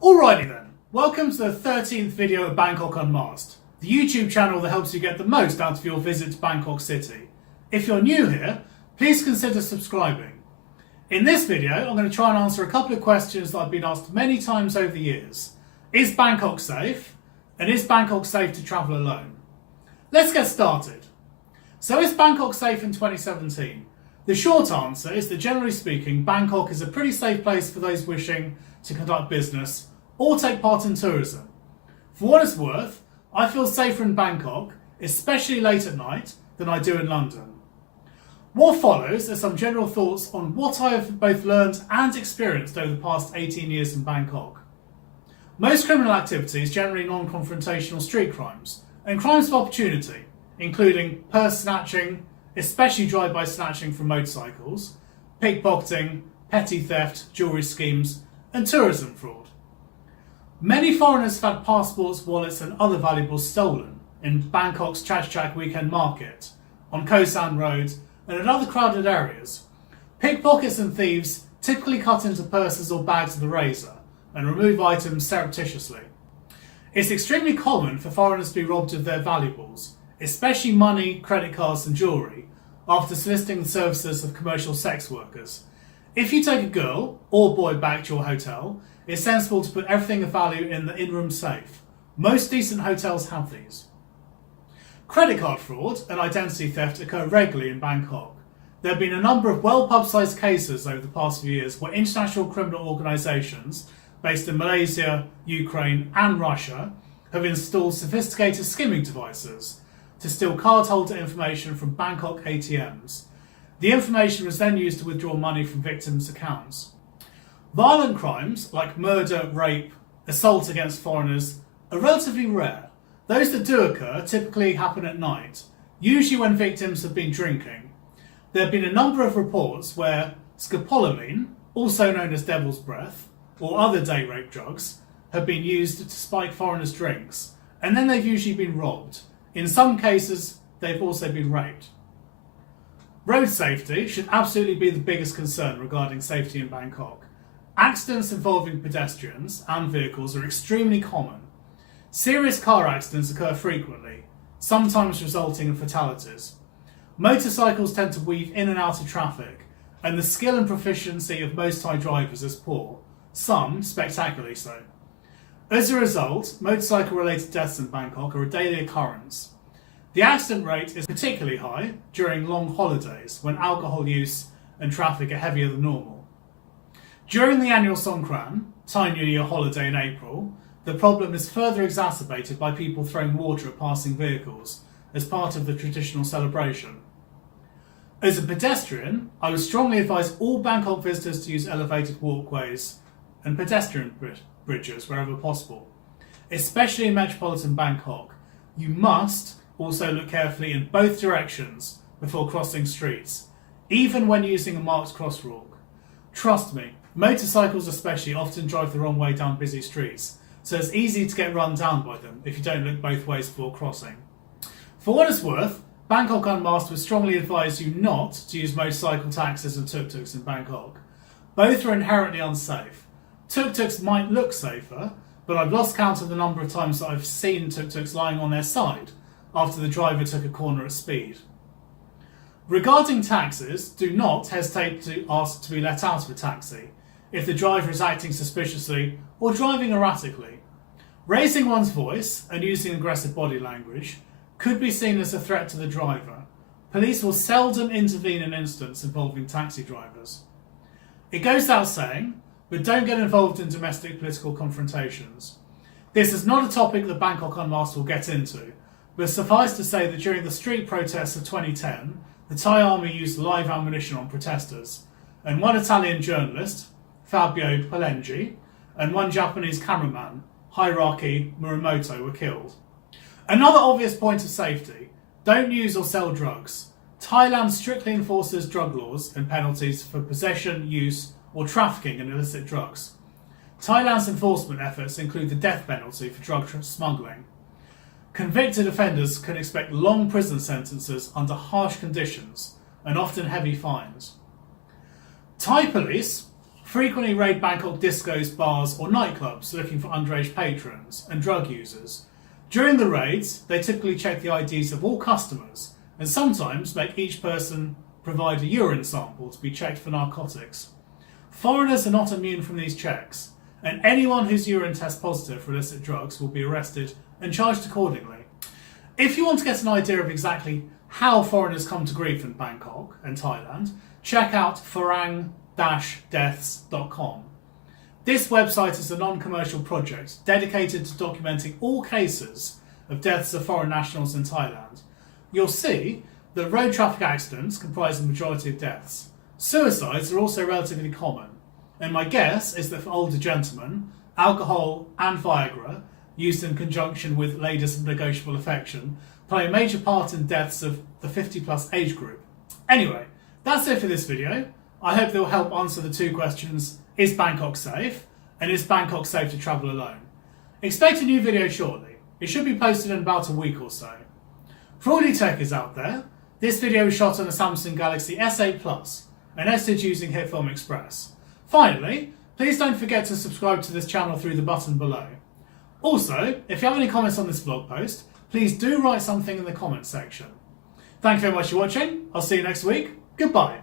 Alrighty then, welcome to the 13th video of Bangkok Unmasked, the YouTube channel that helps you get the most out of your visit to Bangkok City. If you're new here, please consider subscribing. In this video, I'm going to try and answer a couple of questions that I've been asked many times over the years. Is Bangkok safe? And is Bangkok safe to travel alone? Let's get started. So is Bangkok safe in 2017? The short answer is that generally speaking, Bangkok is a pretty safe place for those wishing to conduct business or take part in tourism. For what it's worth, I feel safer in Bangkok, especially late at night, than I do in London. What follows are some general thoughts on what I have both learned and experienced over the past 18 years in Bangkok. Most criminal activity is generally non-confrontational street crimes and crimes of opportunity, including purse snatching, especially drive-by snatching from motorcycles, pickpocketing, petty theft, jewellery schemes, and tourism fraud. Many foreigners have had passports, wallets and other valuables stolen in Bangkok's Chak Chak weekend market, on Koh San Road and in other crowded areas. Pickpockets and thieves typically cut into purses or bags with a razor and remove items surreptitiously. It's extremely common for foreigners to be robbed of their valuables, especially money, credit cards and jewellery, after soliciting the services of commercial sex workers. If you take a girl or boy back to your hotel, it's sensible to put everything of value in the in-room safe. Most decent hotels have these. Credit card fraud and identity theft occur regularly in Bangkok. There have been a number of well-publicised cases over the past few years where international criminal organisations based in Malaysia, Ukraine and Russia have installed sophisticated skimming devices to steal cardholder information from Bangkok ATMs. The information was then used to withdraw money from victims' accounts. Violent crimes like murder, rape, assault against foreigners are relatively rare. Those that do occur typically happen at night, usually when victims have been drinking. There have been a number of reports where scopolamine, also known as devil's breath, or other day rape drugs, have been used to spike foreigners' drinks, and then they've usually been robbed. In some cases, they've also been raped. Road safety should absolutely be the biggest concern regarding safety in Bangkok. Accidents involving pedestrians and vehicles are extremely common. Serious car accidents occur frequently, sometimes resulting in fatalities. Motorcycles tend to weave in and out of traffic, and the skill and proficiency of most Thai drivers is poor, some spectacularly so. As a result, motorcycle-related deaths in Bangkok are a daily occurrence. The accident rate is particularly high during long holidays when alcohol use and traffic are heavier than normal. During the annual Songkran, Thai New Year holiday in April, the problem is further exacerbated by people throwing water at passing vehicles as part of the traditional celebration. As a pedestrian, I would strongly advise all Bangkok visitors to use elevated walkways and pedestrian bridges wherever possible. Especially in metropolitan Bangkok, you must also look carefully in both directions before crossing streets, even when using a marked crosswalk. Trust me, motorcycles especially often drive the wrong way down busy streets, so it's easy to get run down by them if you don't look both ways before crossing. For what it's worth, Bangkok Unmasked would strongly advise you not to use motorcycle taxis and tuk-tuks in Bangkok. Both are inherently unsafe. Tuk-tuks might look safer, but I've lost count of the number of times that I've seen tuk-tuks lying on their side after the driver took a corner at speed. Regarding taxis, do not hesitate to ask to be let out of a taxi if the driver is acting suspiciously or driving erratically. Raising one's voice and using aggressive body language could be seen as a threat to the driver. Police will seldom intervene in incidents involving taxi drivers. It goes without saying, but don't get involved in domestic political confrontations. This is not a topic that Bangkok Unmasked will get into, but suffice to say that during the street protests of 2010, the Thai army used live ammunition on protesters, and one Italian journalist, Fabio Palengi, and one Japanese cameraman, Hiraki Muramoto, were killed. Another obvious point of safety: don't use or sell drugs. Thailand strictly enforces drug laws and penalties for possession, use, or trafficking in illicit drugs. Thailand's enforcement efforts include the death penalty for drug smuggling. Convicted offenders can expect long prison sentences under harsh conditions and often heavy fines. Thai police frequently raid Bangkok discos, bars or nightclubs looking for underage patrons and drug users. During the raids, they typically check the IDs of all customers and sometimes make each person provide a urine sample to be checked for narcotics. Foreigners are not immune from these checks, and anyone whose urine tests positive for illicit drugs will be arrested and charged accordingly. If you want to get an idea of exactly how foreigners come to grief in Bangkok and Thailand, check out farang-deaths.com. This website is a non-commercial project dedicated to documenting all cases of deaths of foreign nationals in Thailand. You'll see that road traffic accidents comprise the majority of deaths. Suicides are also relatively common, and my guess is that for older gentlemen, alcohol and Viagra, used in conjunction with ladies of negotiable affection, play a major part in deaths of the 50+ age group. Anyway, that's it for this video. I hope they will help answer the two questions: is Bangkok safe? And is Bangkok safe to travel alone? Expect a new video shortly. It should be posted in about a week or so. For all you techies out there, this video was shot on a Samsung Galaxy S8 Plus and edited using HitFilm Express. Finally, please don't forget to subscribe to this channel through the button below. Also, if you have any comments on this vlog post, please do write something in the comments section. Thank you very much for watching. I'll see you next week. Goodbye.